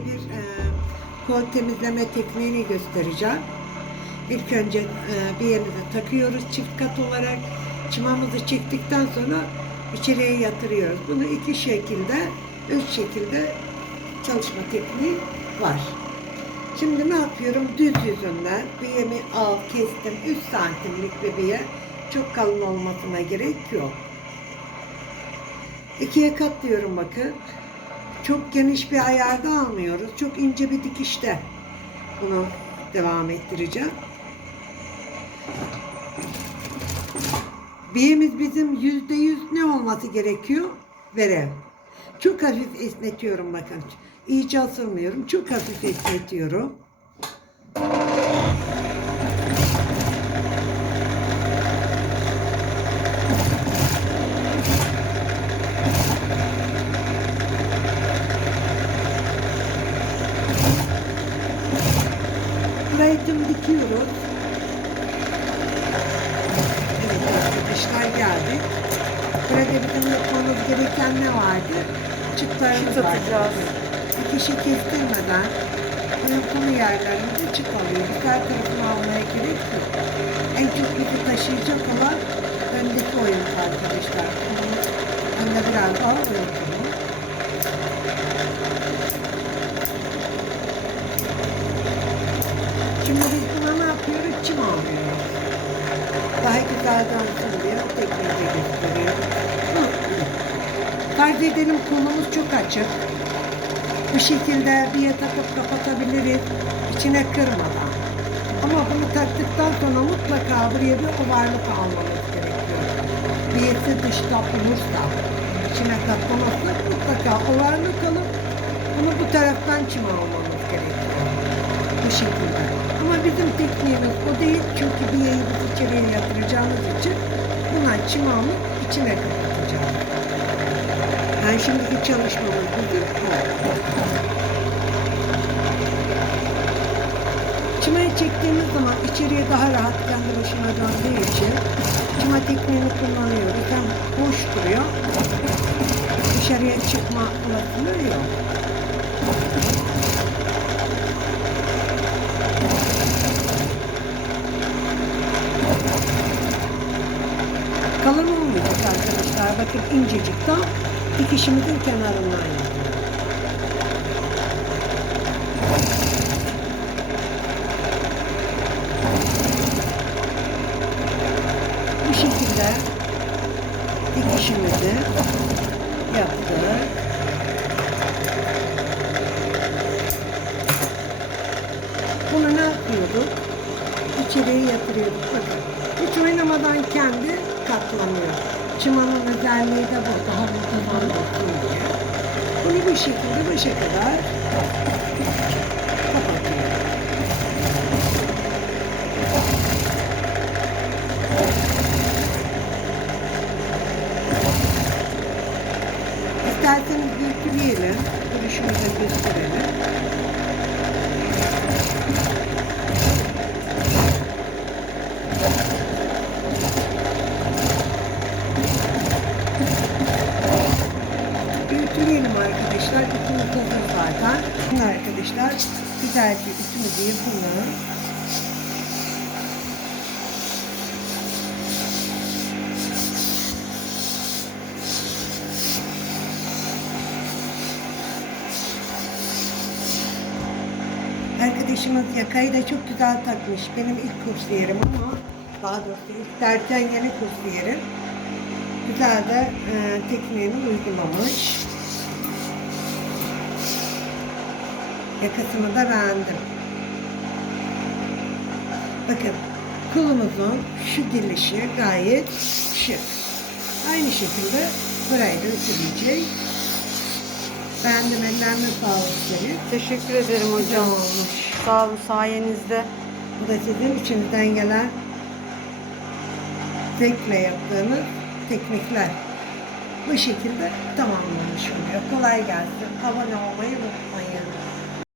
size bir e, kol temizleme tekniğini göstereceğim. İlk önce e, bir yerimize takıyoruz çift kat olarak. Çimamızı çektikten sonra içeriye yatırıyoruz. Bunu iki şekilde, üç şekilde çalışma tekniği var. Şimdi ne yapıyorum? Düz yüzünden bıyemi al, kestim. 3 santimlik bir biye. Çok kalın olmasına gerek yok. İkiye katlıyorum bakın. Çok geniş bir ayarda almıyoruz. Çok ince bir dikişte bunu devam ettireceğim. Biyemiz bizim yüzde yüz ne olması gerekiyor? Verev. Çok hafif esnetiyorum bakın. İyice asılmıyorum. Çok hafif esnetiyorum. Burayı tüm dikiyoruz. Evet arkadaşlar geldik. Burada bizim yapmamız gereken ne vardı? Çıtlarımız Çıt atacağız. Dikişi kestirmeden uykulu yerlerimizi çıt alıyoruz. Her tarafını almaya gerek yok. En çok bizi taşıyacak olan öndeki oyun arkadaşlar. Önde biraz daha uykulu. Şimdi biz buna ne yapıyoruz? Çim alıyoruz. Dönsün diye tekniği gösteriyor. Farz edelim kolumuz çok açık. Bu şekilde bir takıp kapatabiliriz. içine kırmadan. Ama bunu taktıktan sonra mutlaka buraya bir ovarlık almamız gerekiyor. Bir yeti dışta olursa içine katlaması mutlaka ovarlık alıp bunu bu taraftan çim almamız gerekiyor. Bu şekilde. Ama bizim tekniğimiz o değil. Çünkü içeriye yatıracağımız için bundan çim alıp içine kapatacağız. Yani şimdiki çalışmamız bizim bu. Çımayı çektiğimiz zaman içeriye daha rahat kendi başına döndüğü için çıma tekniğini kullanıyoruz. Hem boş duruyor. Dışarıya çıkma olasılığı yok. Kalın olmayacak arkadaşlar. Bakın incecik tam dikişimizin kenarından yapıyoruz. Bu şekilde dikişimizi yaptık. Bunu ne yapıyorduk? İçeriye yatırıyorduk. Bakın. Hiç oynamadan kendi katlanıyor. Çımanın özelliği de bu. Daha muntazam dursun diye. Bunu bu şekilde başa kadar kapatıyoruz. İsterseniz büyütüleyelim. Duruşunu da gösterelim. Şimdi arkadaşlar güzelce ütümüzü yapalım. Arkadaşımız yakayı da çok güzel takmış. Benim ilk kursiyerim ama daha doğrusu ilk derken yeni kursiyerim. Güzel de e, tekniğini uygulamış. Yakasını da beğendim. Bakın kolumuzun şu gelişi gayet şık. Aynı şekilde burayı da ütüleyecek. Beğendim ellerine sağlık senin. Teşekkür ederim Güzel hocam. olmuş. Sağ olun sayenizde. Bu da sizin içinizden gelen zevkle yaptığınız teknikler. Bu şekilde tamamlanmış oluyor. Kolay gelsin. Abone olmayı unutmayın.